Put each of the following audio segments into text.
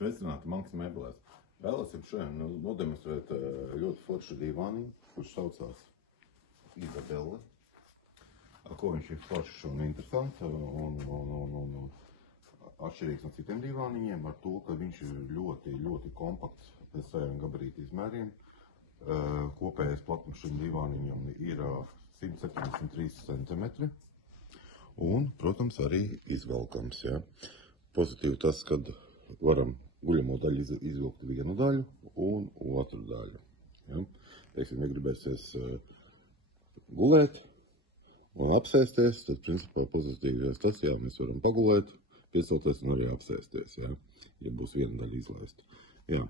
Sveicināti Mankas mēbelēs. Vēlēsim šodien nodemonstrēt ļoti foršu divāniņu, kurš saucās Izabelle. Ko viņš ir foršs un interesants un atšķirīgs no citiem divāniņiem ar to, ka viņš ir ļoti kompakts pēc saviem gabarīta izmēriem. Kopējais platums šim divāniņam ir 173 cm. Un, protams, arī izvelkams. Ja. Pozitīvi tas, kad varam guļamo daļu izvilkt vienu daļu un otru daļu. Ja. Teiksim, ja gribēsies gulēt un apsēsties, tad, principā, pozitīvajā stacijā mēs varam pagulēt, piecelties un arī apsēsties, ja, ja būs viena daļa izlaista. Ja.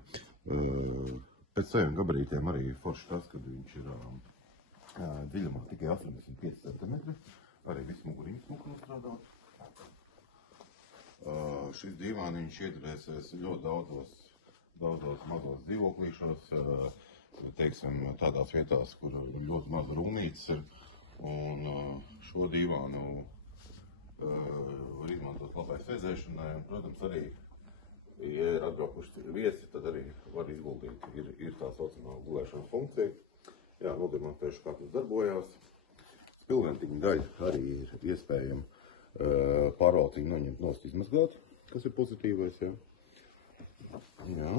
Pēc saviem gabarītiem arī forši tas, kad viņš ir dziļumā tikai 85 cm. Arī viss muguriņas smuki nostrādāts. Šis divāniņš iedarēsies ļoti daudzos mazos dzīvoklīšos, teiksim, tādās vietās, kur ļoti maz rūmītes ir. Un šo divānu var izmantot labai sēdēšanai. Un, protams, arī, ja ir atbraukuši viesi, tad arī var izguldīt. Ir tā saucamā gulēšanas funkcija. Jā, nodemonstrēšu, kā tas darbojās. Spilventiņa daļa arī ir iespējama pārvalciņu noņemt nost izmazgāt, kas ir pozitīvais, jā. Jā.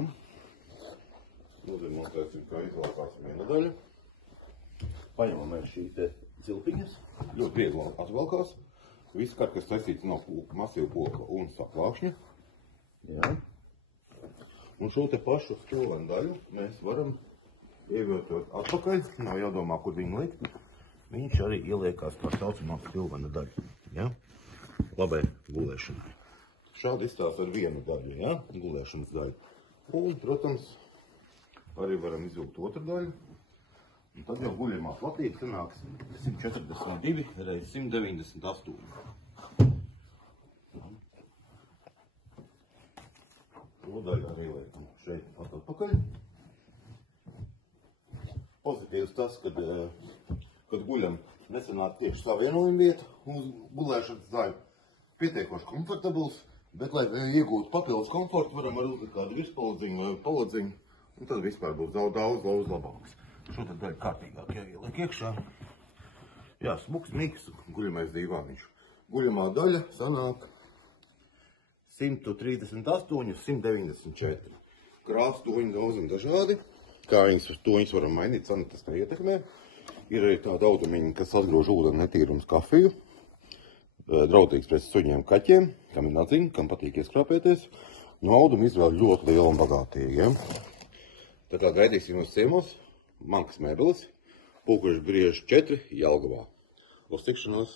Nodemonstrēsim, kā izvalkās viena daļa. Paņemam šīs te cilpiņas, ļoti viegli atvalkās. Viss kārt, kas saistīts no masīva koka un saplākšņa. Jā. Un šo te pašu spilvenu daļu mēs varam ievietot atpakaļ, nav jādomā, kur viņu likt. Viņš arī ieliekās par saucamā spilvena daļu, ja? Labai gulēšanai. Šādi izstāsta ar vienu daļu, ja? Gulēšanas daļu. Un, protams, arī varam izvilkt otru daļu. Un tad jau guļamā platība sanāks 142 reiz 198. To daļu arī liekam šeit atpakaļ. Pozitīvs tas, kad guļam nesanāk tieši savienojuma vieta uz gulēšanas daļu. Pietiekoši komfortabls, bet, lai iegūtu papildus komfortu, varam arī uzlikt kādu virspaladziņu vai paladziņu, un tad vispār būs daudz labāks. Šo tad daļu kārtīgāk jāieliek iekšā. Jā, smuks, mīks, guļamais divāniņš. Guļamā daļa sanāk 138, 194. Krāstoņi daudzam dažādi. Toņus varam mainīt, cena tas neietekmē. Ir arī tāda audumiņa, kas atgrož ūdeni netīrums kafiju. Draudzīgs pret suņiem kaķiem, kam ir nadziņa, kam patīk ieskrāpēties. No auduma izvēl ļoti liela un bagātīgi. Ja? Tā kā gaidīsim uz ciemos, Mankas mēbeles, Pulkveža Brieža 4, Jelgavā. Uz tikšanos!